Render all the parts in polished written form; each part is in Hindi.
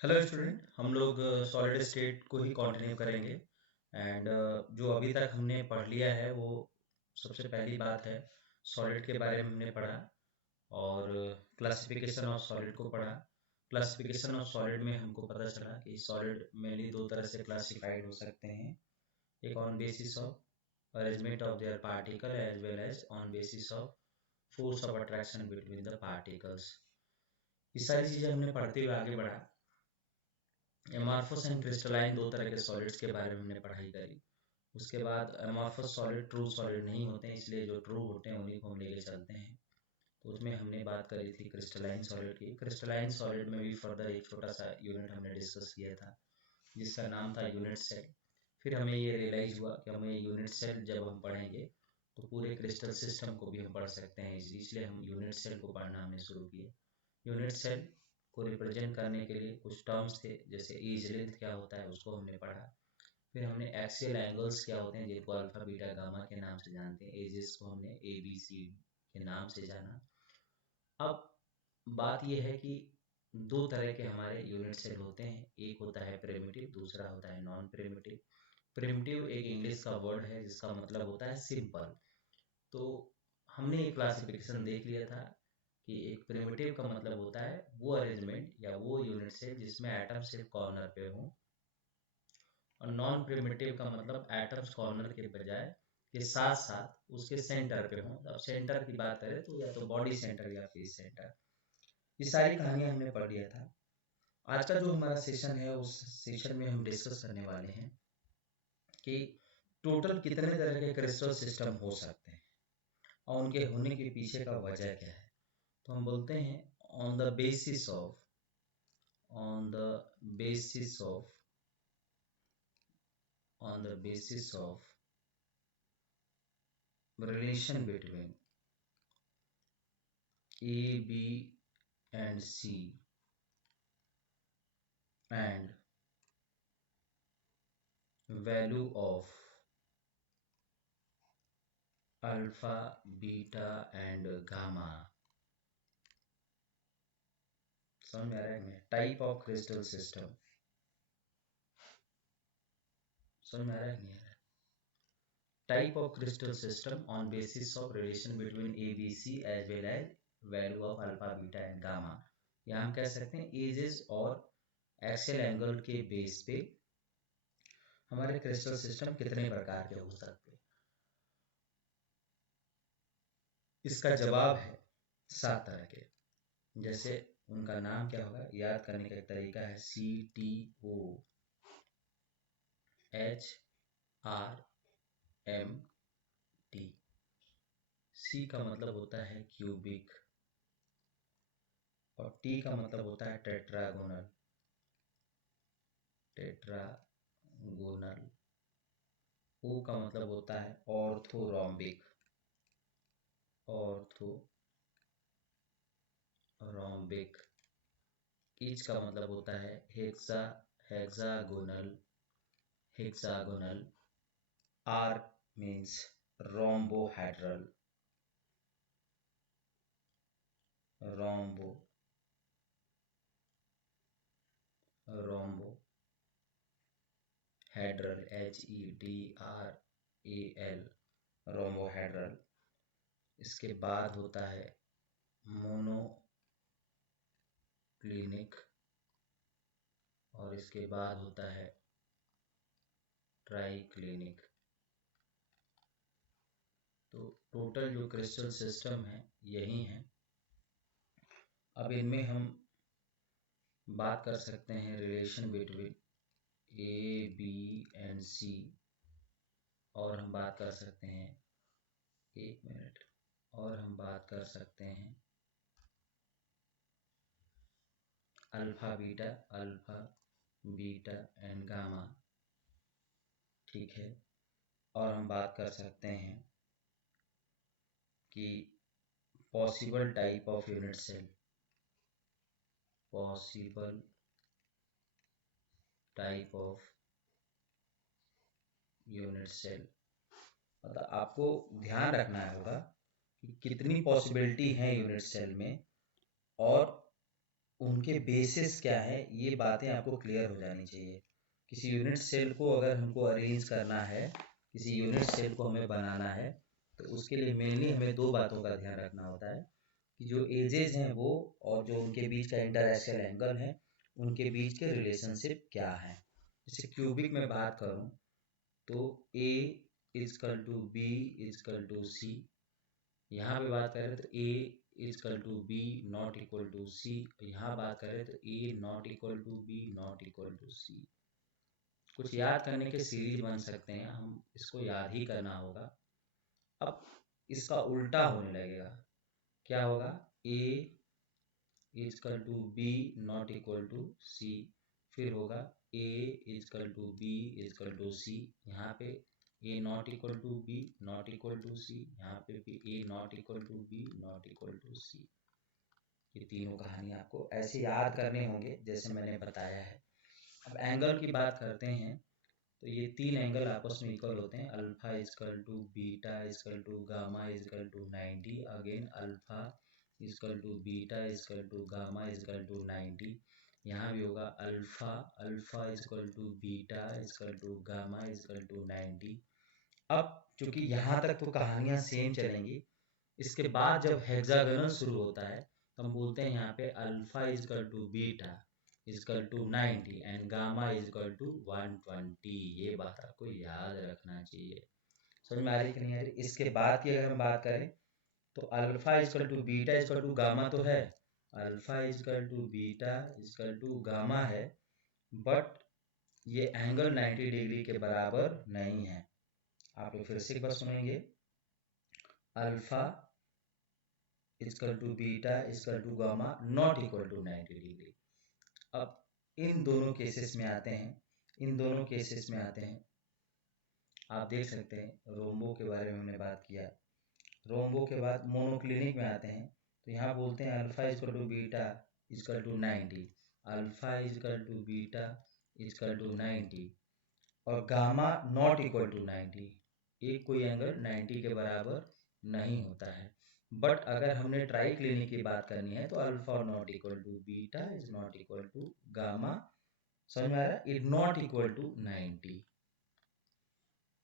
हेलो स्टूडेंट, हम लोग सॉलिड स्टेट को ही कंटिन्यू करेंगे। एंड जो अभी तक हमने पढ़ लिया है वो सबसे पहली बात है, सॉलिड के बारे में हमने पढ़ा और क्लासिफिकेशन ऑफ सॉलिड को पढ़ा। क्लासिफिकेशन ऑफ सॉलिड में हमको पता चला कि सॉलिड मेनली दो तरह से क्लासिफाइड हो सकते हैं। एक on basis of arrangement of their particle as well as on basis of force of attraction between the particles. ये सारी चीज़ें हमने पढ़ते हुए आगे बढ़ा। एमॉर्फस एंड क्रिस्टलाइन दो तरह के सॉलिड्स के बारे में हमने पढ़ाई करी। उसके बाद एमॉर्फस सॉलिड ट्रू सॉलिड नहीं होते हैं, इसलिए जो ट्रू होते हैं उन्हीं को हम लेके चलते हैं। तो उसमें हमने बात करी थी क्रिस्टलाइन सॉलिड की। क्रिस्टलाइन सॉलिड में भी फर्दर एक छोटा सा यूनिट हमने डिस्कस किया था जिसका नाम था यूनिट सेल। फिर हमें ये रियलाइज हुआ कि हमें यूनिट सेल जब हम पढ़ेंगे तो पूरे क्रिस्टल सिस्टम को भी हम पढ़ सकते हैं, इसलिए हम यूनिट सेल को पढ़ना हमने शुरू किया। यूनिट सेल को रिप्रेजेंट करने के लिए कुछ टर्म्स थे, जैसे एज लेंथ क्या होता है उसको हमने पढ़ा। फिर हमने एक्सियल एंगल्स क्या होते हैं जिनको अल्फा बीटा गामा के नाम से जानते हैं, एजेस को हमने ए बी सी के नाम से जाना। अब बात यह है कि दो तरह के हमारे यूनिट सेल होते हैं, एक होता है प्रिमिटिव, दूसरा होता है नॉन प्रिमिटिव। प्रिमिटिव एक इंग्लिश का वर्ड है जिसका मतलब होता है सिंपल। तो हमने एक क्लासिफिकेशन देख लिया था कि एक प्रिमिटिव का मतलब होता है वो अरेंजमेंट या वो यूनिट सेल जिसमें एटम सिर्फ कॉर्नर पे हो, और नॉन प्रिमिटिव का मतलब एटम्स कॉर्नर के बजाय के साथ साथ उसके सेंटर पे हो। अब सेंटर की बात करें तो या तो बॉडी सेंटर या फेस सेंटर। ये सारी कहानियां हमने पढ़ लिया था। आज का जो हमारा सेशन है उस सेशन में हम डिस्कस करने वाले हैं कि टोटल कितने तरह के क्रिस्टल सिस्टम हो सकते हैं और उनके होने के पीछे का वजह क्या है। तो हम बोलते हैं on the basis of on the basis of on the basis of relation between A, B and C and value of alpha, beta and gamma. समझ में आ रहा है? टाइप ऑफ क्रिस्टल सिस्टम समझ में आ रहा है नहीं आ रहा? Type of crystal system on basis of relation between A B C as well as value of alpha beta and gamma. या हम कह सकते हैं एजेस और एक्सियल एंगल के बेस पे हमारे क्रिस्टल सिस्टम कितने प्रकार के हो सकते हैं। इसका जवाब है 7 तरह के। जैसे उनका नाम क्या होगा, याद करने का एक तरीका है CTOHRMT। सी का मतलब होता है क्यूबिक और टी का मतलब होता है टेट्रागोनल। टेट्रागोनल। ओ का मतलब होता है ऑर्थोरोम्बिक। ऑर्थोरोम्बिक। एच का मतलब होता है hexagonal. Hexagonal. R means rhombohedral. Rhombo rhombohedral HEDRAL rhombohedral. इसके बाद होता है मोनोक्लिनिक और इसके बाद होता है ट्राइक्लिनिक। तो टोटल जो क्रिस्टल सिस्टम है यही है। अब इनमें हम बात कर सकते हैं relation between A B and C, और हम बात कर सकते हैं, एक मिनट, और हम बात कर सकते हैं अल्फा बीटा एंड गामा। ठीक है। और हम बात कर सकते हैं कि possible type of unit cell. Possible type of unit cell मतलब आपको ध्यान रखना होगा कि कितनी पॉसिबिलिटी है यूनिट सेल में और उनके बेसिस क्या है, ये बातें आपको क्लियर हो जानी चाहिए। किसी यूनिट सेल को अगर हमको अरेंज करना है, किसी यूनिट सेल को हमें बनाना है, तो उसके लिए मेनली हमें दो बातों का ध्यान रखना होता है कि जो एजेस हैं वो और जो उनके बीच का इंटरएक्सियल एंगल है, उनके बीच के रिलेशनशिप क्या है। जैसे क्यूबिक में बात करूं तो A is equal to B is equal to C, यहाँ पे बात करें तो A is equal to B not equal to C, यहाँ बात करें तो A not equal to B not equal to C। कुछ याद करने के सीरीज बन सकते हैं, हम इसको याद ही करना होगा। अब इसका उल्टा होने लगेगा, क्या होगा, A is equal to B not equal to C, फिर होगा A is equal to B is equal to C, यहाँ पे A not equal to B not equal to C, यहाँ पे भी A not equal to B not equal to C। ये तीनों कहानी आपको ऐसे याद करने होंगे जैसे मैंने बताया है। अब एंगल की बात करते हैं तो ये तीन एंगल आपस में इक्वल होते हैं, alpha is equal to beta is equal to gamma is equal to 90, again alpha is equal to beta is equal to gamma is equal to 90, यहाँ भी होगा alpha alpha is equal to beta is equal to gamma is equal to 90। अब चूंकि यहाँ तक तो कहानियां सेम चलेंगी, इसके बाद जब हेक्सागोनल शुरू होता है तो हम बोलते हैं यहाँ पे alpha is equal to beta is equal to 90 and gamma is equal to 120। ये बात आपको याद रखना चाहिए। समझ में आ रही कि नहीं आ रही। इसके बाद की अगर हम बात करें तो alpha is equal to beta is equal to gamma तो है, alpha is equal to beta is equal to gamma है, बट ये एंगल 90 डिग्री के बराबर नहीं है। आप लोग फिर से एक बार सुनेंगे, alpha is equal to beta is equal to gamma not equal to 90 degree. अब इन दोनों केसेस में आते हैं, इन दोनों केसेस में आते हैं, आप देख सकते हैं रोम्बो के बारे में हमने बात किया। रोम्बो के बाद मोनोक्लिनिक में आते हैं तो यहाँ बोलते हैं alpha is equal to beta is equal to 90, alpha is equal to beta is equal to 90 और गामा नॉट इक्वल टू 90। एक कोई एंगल 90 के बराबर नहीं होता है। बट अगर हमने ट्राई क्लिनिक की बात करनी है तो alpha not equal to beta is not equal to gamma, समझ में आ रहा है, इज नॉट इक्वल टू 90।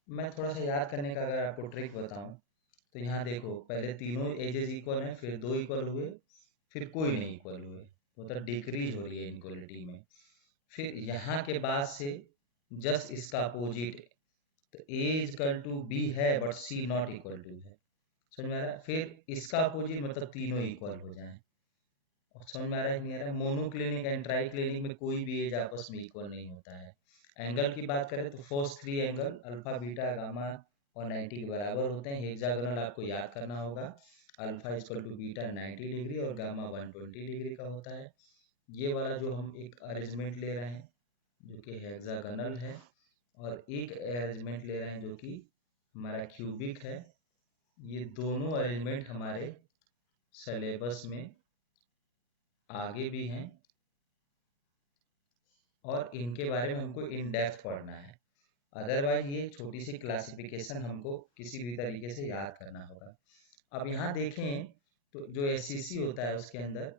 मैं थोड़ा सा याद करने का अगर आपको ट्रिक बताऊं तो यहाँ देखो, पहले तीनों एजेस इक्वल हैं, फिर दो इक्वल हुए, फिर कोई नहीं इक्वल हुए, मतलब डिक्रीज हो रही है इनक्वलिटी में। फिर यहाँ के बाद से जस्ट इसका अपोजिट, तो A इजकल टू B है but C not equal to है, समझ में आ रहा है। फिर इसका अपोजिट मतलब तीनों इक्वल हो जाए, और समझ में आ रहा है नहीं आ रहा है। मोनोक्लिनिक एंड ट्राई क्लिनिक में कोई भी एज आपस में इक्वल नहीं होता है। एंगल की बात करें तो first three angle alpha beta gamma और 90 के बराबर होते हैं। हेक्सागोनल आपको याद करना होगा, alpha is equal to beta 90 degree और गामा 120 डिग्री का होता है। ये वाला जो हम एक अरेंजमेंट ले रहे हैं जो कि हेक्सागोनल है, और एक अरेंजमेंट ले रहे हैं जो कि हमारा क्यूबिक है। ये दोनों अरेंजमेंट हमारे सिलेबस में आगे भी हैं और इनके बारे में हमको इन डेप्थ पढ़ना है। अदरवाइज ये छोटी सी क्लासिफिकेशन हमको किसी भी तरीके से याद करना होगा। अब यहाँ देखें तो जो SCC होता है उसके अंदर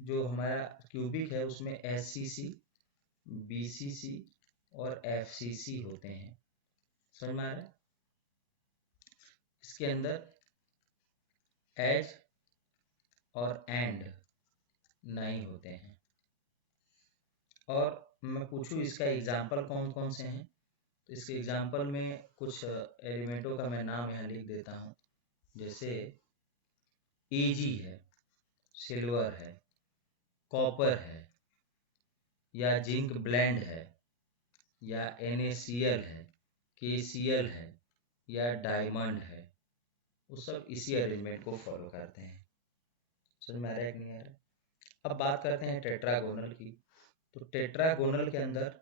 जो हमारा क्यूबिक है उसमें SCC, BCC और FCC होते हैं, समझ में आ रहा है। इसके अंदर एज और एंड नहीं होते हैं। और मैं पूछूं इसका एग्जाम्पल कौन कौन से हैं, तो इसके एग्जाम्पल में कुछ एलिमेंटों का मैं नाम यहाँ लिख देता हूँ, जैसे Ag है, सिल्वर है, कॉपर है, या जिंक ब्लेंड है, या NaCl है, KCl है, या डायमंड है, वो सब इसी अरेंजमेंट को फॉलो करते हैं। समझ में आ रहा है कि नहीं आ रहा। अब बात करते हैं टेट्रागोनल की। तो टेट्रागोनल के अंदर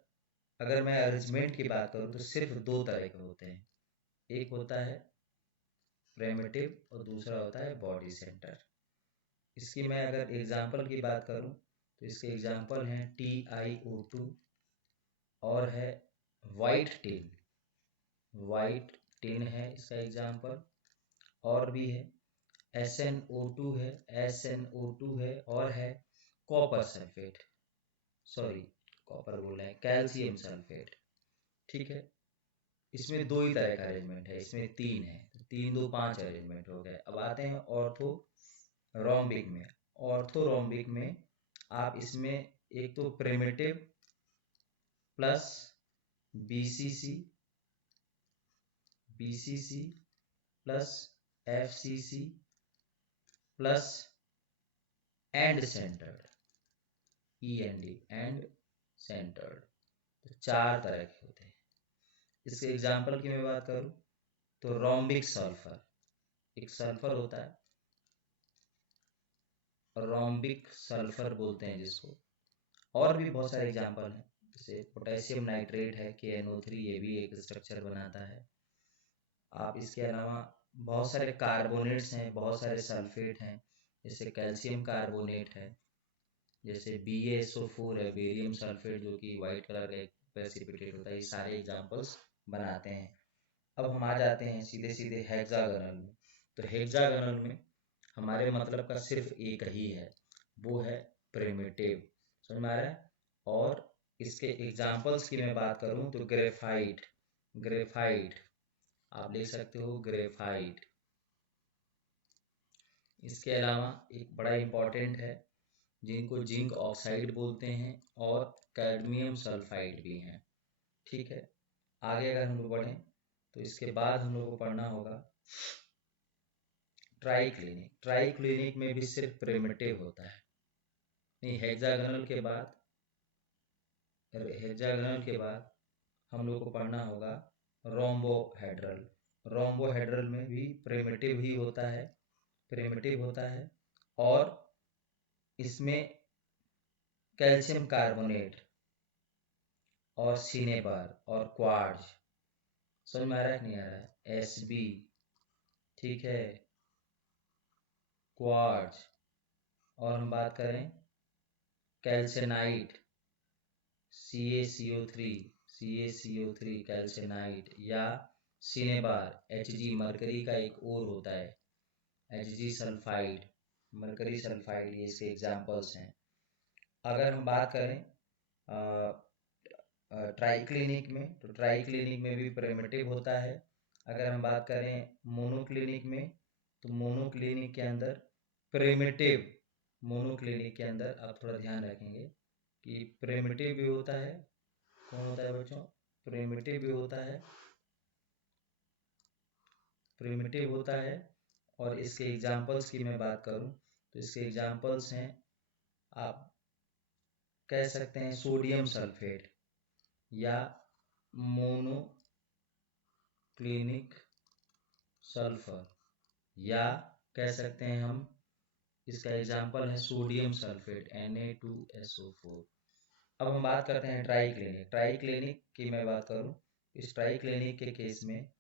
अगर मैं अरेंजमेंट की बात करूँ तो सिर्फ दो तरह के होते हैं, एक होता है प्रिमिटिव और दूसरा होता है बॉडी सेंटर। इसकी मैं अगर एग्जांपल की बात करूं तो इसके एग्जांपल हैं TiO2 और है वाइट टिन, वाइट टिन है इसका एग्जांपल, और भी है SnO2 है, SnO2 है, और है कॉपर सल्फेट, सॉरी कॉपर बोल रहे हैं, कैल्शियम सल्फेट। ठीक है, इसमें दो ही तरह का अरेंजमेंट है, इसमें तीन है, 3 2 5 अरेंजमेंट हो गए। अब आते हैं ऑर्थो रोम्बिक में। ऑर्थो रोम्बिक में आप इसमें एक तो primitive plus BCC, BCC plus FCC plus end centred, E N D end centred, तो 4 तरह के होते हैं। इसके एग्जाम्पल की मैं बात करूं तो रोम्बिक सल्फर, एक सल्फर होता है, रोम्बिक सल्फर बोलते हैं जिसको। और भी बहुत सारे एग्जाम्पल हैं, जैसे पोटेशियम नाइट्रेट है KNO3, ये भी एक स्ट्रक्चर बनाता है। आप इसके अलावा बहुत सारे कार्बोनेट्स हैं, बहुत सारे सल्फेट हैं, जैसे कैल्शियम कार्बोनेट है, जैसे BaSO4 है, बेरियम सल्फेट, जो कि वाइट कलर का एक प्रेसिपिटेट होता है। ये सारे एग्जाम्पल्स बनाते हैं। अब हम आ जाते हैं सीधे सीधे हेक्सागोनल में। तो हेक्सागोनल में हमारे मतलब का सिर्फ एक ही है, वो है प्रिमिटिव। समझ में आ रहा है? और इसके एग्जाम्पल्स की मैं बात करूं तो ग्रेफाइट, ग्रेफाइट आप लिख सकते हो, ग्रेफाइट। इसके अलावा एक बड़ा इंपॉर्टेंट है जिनको जिंक ऑक्साइड बोलते हैं, और कैडमियम सल्फाइड भी हैं। ठीक है, आगे अगर हम लोग बढ़ें तो इसके बाद हम लोग को पढ़ना होगा ट्राइक्लिनिक। ट्राइक्लिनिक में भी सिर्फ प्रिमिटिव होता है, नहीं हेक्सागोनल के बाद, हेक्सागोनल के बाद हम लोग को पढ़ना होगा रोम्बोहेड्रल। रोम्बोहेड्रल में भी प्रिमिटिव ही होता है, प्रिमिटिव होता है, और इसमें कैल्शियम कार्बोनेट और सिनेबर और क्वार्ट्ज। समझ में आ रहा है कि नहीं आ रहा है? SB, ठीक है, क्वार्ट्ज। और हम बात करें कैल्शिनाइट, CaCO3, CaCO3 कैल्शिनाइट, या सिनेबार, Hg, मरकरी का एक और होता है Hg सल्फाइड, मरकरी सल्फाइड, ये इसके एग्जाम्पल्स हैं। अगर हम बात करें ट्राइक्लिनिक में, तो ट्राइक्लिनिक में भी प्रिमिटिव होता है। अगर हम बात करें मोनोक्लिनिक में, तो मोनोक्लिनिक के अंदर प्रिमिटिव, मोनोक्लिनिक के अंदर आप थोड़ा ध्यान रखेंगे कि प्रिमिटिव भी होता है। कौन होता है बच्चों? प्रिमिटिव भी होता है, प्रिमिटिव होता है। और इसके एग्जाम्पल्स की मैं बात करूं तो इसके एग्जाम्पल्स हैं, आप कह सकते हैं सोडियम सल्फेट, या मोनोक्लिनिक सल्फर, या कह सकते हैं हम, इसका एग्जाम्पल है सोडियम सल्फेट Na2SO4। अब हम बात करते हैं ट्राइक्लिनिक। ट्राइक्लिनिक की मैं बात करूं, इस ट्राइक्लिनिक के केस में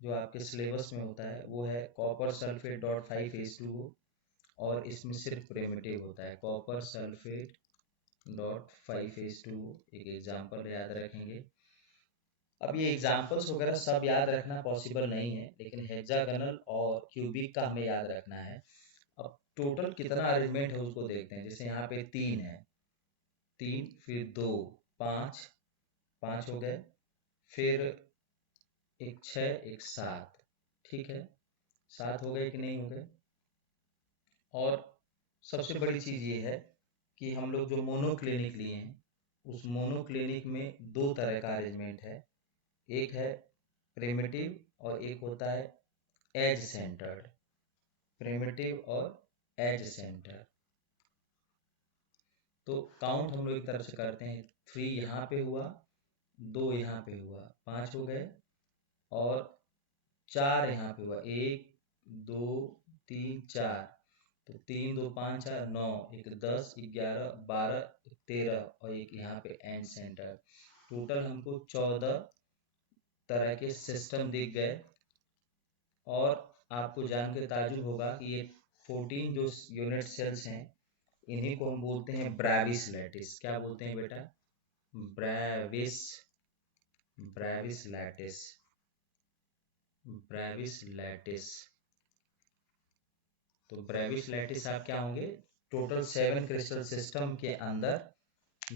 जो आपके सिलेबस में होता है वो है कॉपर सल्फेट डॉट 5H2O, और इसमें सिर्फ प्रिमिटिव होता है, कॉपर सल्फेट डॉट 5H2O, एक एग्जाम्पल याद रखेंगे। अब ये एग्जाम्पल्स वगैरह सब याद रखना पॉसिबल नहीं है, लेकिन हेक्सागोनल और क्यूबिक का हमें याद रखना है। अब टोटल कितना अरेंजमेंट है उसको देखते हैं। जैसे यहाँ पे 3 है, 3 फिर 2 5, 5 हो गए, फिर एक 6 एक 7, ठीक है, 7 हो गए कि नहीं हो गए। और सबसे बड़ी चीज ये है कि हम लोग जो मोनोक्लिनिक लिए हैं, उस मोनोक्लिनिक में 2 तरह का अरेंजमेंट है, एक है प्रिमिटिव और एक होता है एज सेंटर्ड, प्रिमिटिव और एज सेंटर। तो काउंट हम लोग एक तरफ से करते हैं, 3 यहाँ पे हुआ, 2 यहाँ पे हुआ, 5 हो गए, और 4 यहाँ पे हुआ, 1 2 3 4, तो 3 2 5 4 9, एक 10 11 12 13, और एक यहाँ पे एंड सेंटर। टोटल हमको 14 तरह के सिस्टम दिख गए। और आपको जान के ताजुब होगा कि ये 14 जो यूनिट सेल्स हैं, इन्हीं को हम बोलते हैं ब्रेविस लैटिस। क्या बोलते हैं बेटा? Brevis, Brevis lattice, Brevis lattice. तो ब्रेविस लैटिस आप क्या होंगे? टोटल 7 क्रिस्टल सिस्टम के अंदर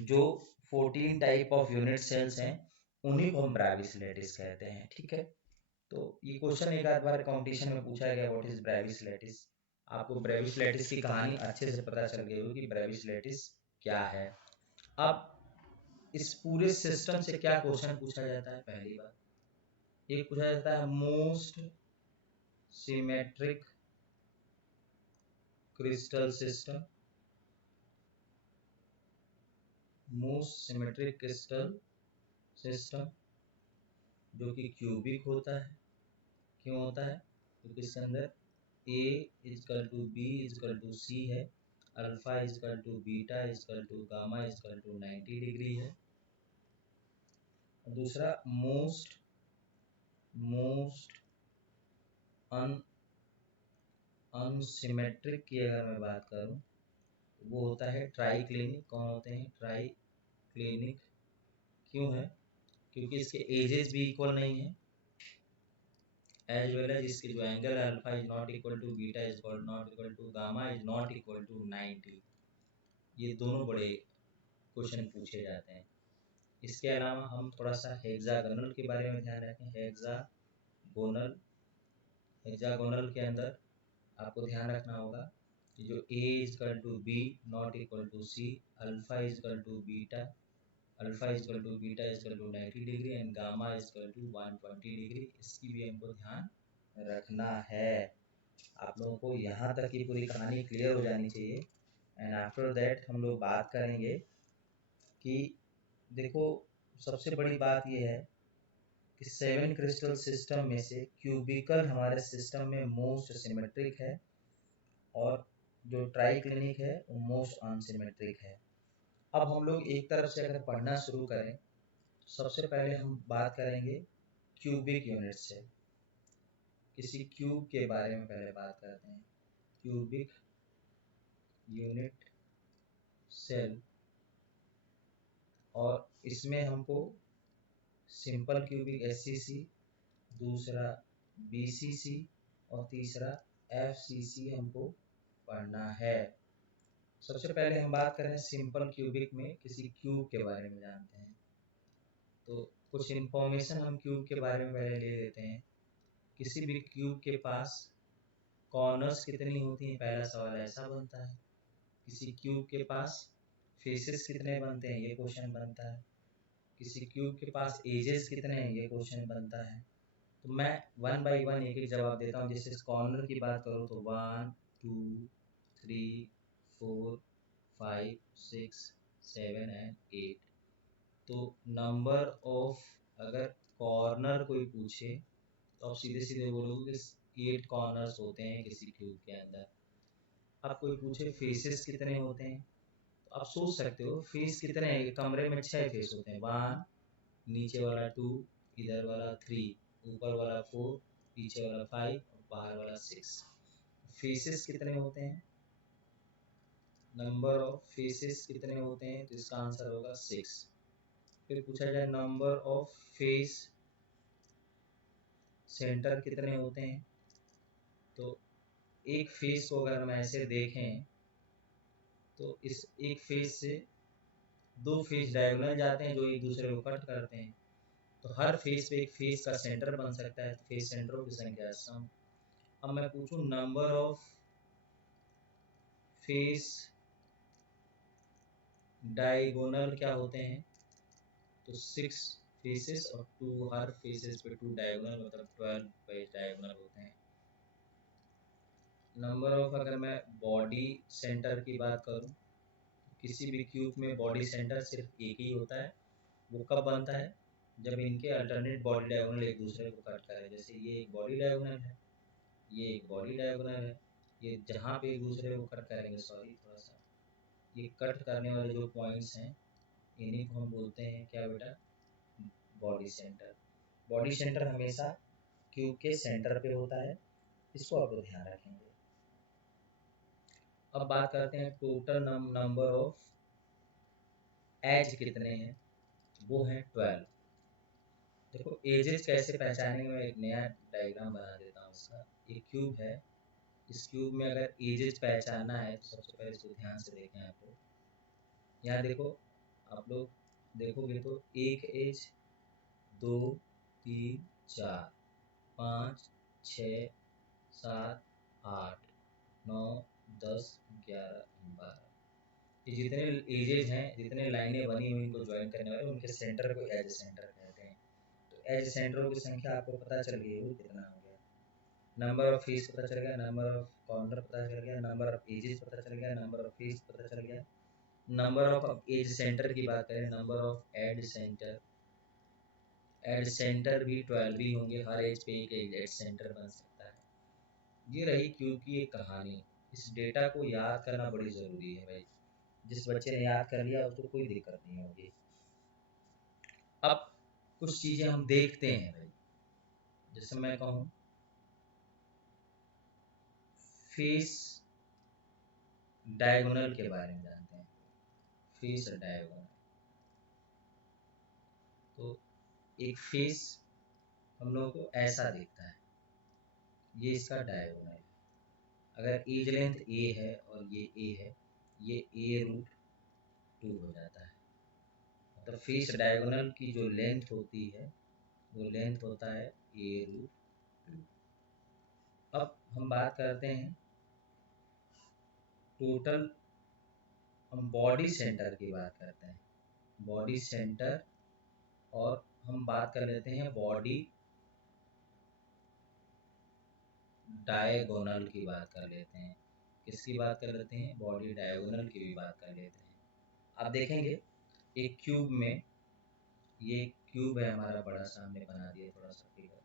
जो 14 टाइप ऑफ यूनिट सेल्स हैं उन्हीं को हम ब्रेविस लैटिस कहते हैं। ठीक है, तो ये क्वेश्चन एक आध बार कंपटीशन में पूछा गया, व्हाट इज ब्रेविस लैटिस। आपको ब्रेविस लैटिस की कहानी अच्छे से पता चल गई होगी कि ब्रेविस लैटिस क्या है। अब इस पूरे सिस्टम से क्या क्वेश्चन पूछा जाता है? पहली बात एक पूछा जाता है most symmetric crystal system, most symmetric crystal system जो कि क्यूबिक होता है। क्यों होता है? क्योंकि इसके अंदर A is equal to B is equal to C है, alpha is equal to beta is equal to gamma is equal to 90 degree है। दूसरा मोस्ट अनसिमेट्रिक की अगर मैं बात करूं वो होता है ट्राइक्लिनिक। कौन होते हैं? ट्राइक्लिनिक। क्यों है? क्योंकि इसके एजेस भी इक्वल नहीं है, एज वेल एज इसके जो angle alpha is not equal to beta is not equal to gamma is not equal to 90। ये दोनों बड़े क्वेश्चन पूछे जाते हैं। इसके अलावा हम थोड़ा सा हेक्सागोनल के बारे में ध्यान रखें। हेक्सागोनल के अंदर आपको ध्यान रखना होगा कि जो A is equal to B not equal to C, alpha is equal to beta is equal to 90 degree and gamma is equal to 120 degree. इसकी भी हमको ध्यान रखना है। आप लोगों को यहाँ तक की पूरी कहानी क्लियर हो जानी चाहिए। एंड आफ्टर दैट हम लोग बात करेंगे कि देखो सबसे बड़ी बात यह है कि 7 क्रिस्टल सिस्टम में से क्यूबिकल हमारे सिस्टम में मोस्ट सिमेट्रिक है और जो ट्राइक्लिनिक है वो मोस्ट अनसिमेट्रिक है। अब हम लोग एक तरफ से अगर पढ़ना शुरू करें, सबसे पहले हम बात करेंगे क्यूबिक यूनिट से। किसी क्यूब के बारे में पहले बात करते हैं। क्यूबिक यूनिट सेल, और इसमें हमको सिंपल क्यूबिक SCC, दूसरा BCC और तीसरा FCC हमको पढ़ना है। सबसे पहले हम बात करें सिंपल क्यूबिक में किसी क्यूब के बारे में जानते हैं, तो कुछ इंफॉर्मेशन हम क्यूब के बारे में पहले ले लेते हैं। किसी भी क्यूब के पास कॉर्नर्स कितनी होती हैं? पहला सवाल ऐसा बनता है। किसी क्यूब के पास फेसेस कितने बनते हैं? ये क्वेश्चन बनता है। किसी क्यूब के पास एजेस कितने हैं? ये क्वेश्चन बनता है। तो मैं 1 बाई 1 एक एक जवाब देता हूँ। जैसे कॉर्नर की बात करूँ तो 1 2 3 4 5 6 7 एंड 8। तो नंबर ऑफ, अगर कॉर्नर कोई पूछे तो आप सीधे सीधे बोलोगे कि 8 कॉर्नर्स होते हैं किसी क्यूब के अंदर। अब कोई पूछे फेसेस कितने होते हैं, तो आप सोच सकते हो फेस कितने हैं। कमरे में 6 फेस होते हैं, 1, नीचे वाला 2, इधर वाला 3, ऊपर वाला 4, पीछे वाला 5 और बाहर वाला 6। फेसेस कितने होते हैं? नंबर ऑफ फेसेस कितने होते हैं? तो इसका आंसर होगा 6। फिर पूछा जाए नंबर ऑफ फेस सेंटर कितने होते हैं, तो एक फेस को अगर हम ऐसे देखें तो इस एक फेस से 2 फेस डायगोनल जाते हैं जो एक दूसरे को कट करते हैं। तो हर फेस पे एक फेस का सेंटर बन सकता है। तो फेस सेंटरों की संख्या सम। अब मैं पूछूं नंबर ऑफ फेस डायगोनल क्या होते हैं, तो 6 फेसेस और 2, हर फेसेस पे 2 डायगोनल, मतलब 12 फेस डायगोनल होते हैं। नंबर ऑफ, अगर मैं बॉडी सेंटर की बात करूं, किसी भी क्यूब में बॉडी सेंटर सिर्फ एक ही होता है। वो कब बनता है? जब इनके अल्टरनेट बॉडी डायगोनल एक दूसरे को कट करें। जैसे ये एक बॉडी डायगोनल है, ये एक बॉडी डायगोनल है, ये जहाँ पे एक दूसरे को कट करेंगे, सॉरी थोड़ा सा, ये कट करने वाले जो पॉइंट्स हैं इन्हीं को हम बोलते हैं क्या बेटा? Body centre. बॉडी सेंटर हमेशा क्यूब के सेंटर पे होता है, इसको आप लोग ध्यान रखेंगे। अब बात करते हैं टोटल नंबर ऑफ एज कितने हैं, वो है 12। देखो एजेस कैसे पहचानेंगे, मैं एक नया डायग्राम बना देता हूँ उसका। एक क्यूब है, इस क्यूब में अगर एजेस पहचानना है तो सबसे पहले इसको ध्यान से देखें। आप लोग यहाँ देखो, आप लोग देखोगे तो 1 एज, 2, 3, 4, 5, 6, 7, 8, 9, 10, 11, 12, ये जितने एजेज हैं, जितने लाइनें बनी हुई इनको ज्वाइन करने वाले, उनके सेंटर को एज सेंटर कहते हैं। तो एज सेंटरों की संख्या आपको पता चल गई होगी कितना हो गया। नंबर ऑफ फेस पता चल गया, नंबर ऑफ कॉर्नर पता चल गया, नंबर ऑफ एजेस पता चल गया, नंबर ऑफ फेस पता चल गया। नंबर ऑफ एज सेंटर की बात करें, नंबर ऑफ एड सेंटर भी 12 ही होंगे। हर एज पे एक एड सेंटर बन सकता है। ये रही क्यूब की एक कहानी। इस डेटा को याद करना बड़ी ज़रूरी है भाई। जिस बच्चे ने याद कर लिया उसको कोई दिक्कत नहीं होगी। अब कुछ चीज़ें हम देखते हैं भाई, जैसे मैं कहूँ फेस डायगोनल के बारे में जानते हैं। फेस डायगोनल, तो एक फेस हम लोगों को ऐसा दिखता है, ये इसका डायगोनल है। अगर एज लेंथ ए है और ये ए है, ये a√2 हो जाता है। मतलब फेस डायगोनल की जो लेंथ होती है वो लेंथ होता है a√2। अब हम बात करते हैं टोटल, हम बॉडी सेंटर की बात करते हैं, बॉडी सेंटर, और हम बात कर लेते हैं बॉडी डायगोनल की बात कर लेते हैं। किसकी बात कर लेते हैं? बॉडी डायगोनल की भी बात कर लेते हैं। आप देखेंगे एक क्यूब में, ये क्यूब है हमारा बड़ा, सामने बना दिया थोड़ा सा फिगर,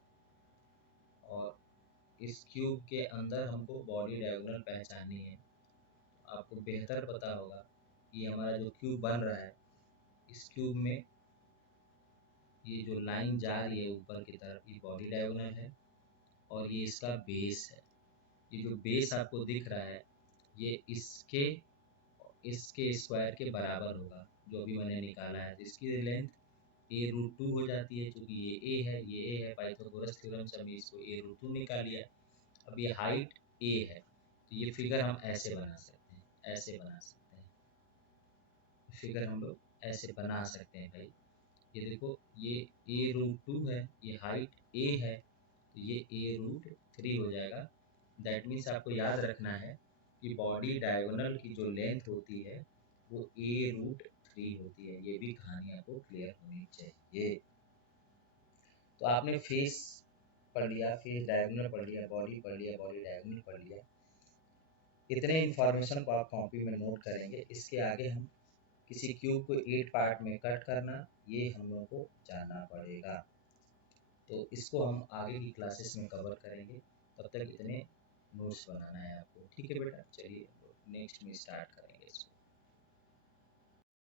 और इस क्यूब के अंदर हमको बॉडी डायगोनल पहचाननी है। आपको बेहतर पता होगा ये हमारा जो क्यूब बन रहा है, इस क्यूब में ये जो लाइन जा रही है ऊपर की तरफ, ये बॉडी डायगोनल है, और ये इसका बेस है। ये जो बेस आपको दिख रहा है ये इसके स्क्वायर के बराबर होगा, जो अभी मैंने निकाला है। इसकी लेंथ a√2 हो जाती है, क्योंकि ये a है, ये a है। पाइथागोरस थ्योरम से हमने इसको a√2 निकाल लिया। अब ये हाइट a है, तो ये फिगर हम ऐसे बना सकते हैं, ऐसे बना सकते हैं फिगर हम लोग ऐसे बना सकते हैं भाई। ये देखो, ये a√2 है, ये हाइट a है, तो ये a√3 हो जाएगा। दैट मीन्स आपको याद रखना है कि बॉडी डायगोनल की जो लेंथ होती है वो a√3 होती है। ये भी कहानी आपको क्लियर होनी चाहिए। तो आपने फेस पढ़ लिया, फेस डायगोनल पढ़ लिया, बॉडी पढ़ लिया, बॉडी डायगोनल पढ़ लिया। इतने इन्फॉर्मेशन को आप कॉपी में नोट करेंगे। इसके आगे हम किसी क्यूब को 8 पार्ट में कट करना, ये हम लोगों को जानना पड़ेगा। तो इसको हम आगे की क्लासेस में कवर करेंगे। तब तक इतने नोट्स बनाना है आपको, ठीक है बेटा? चलिए नेक्स्ट में स्टार्ट करेंगे।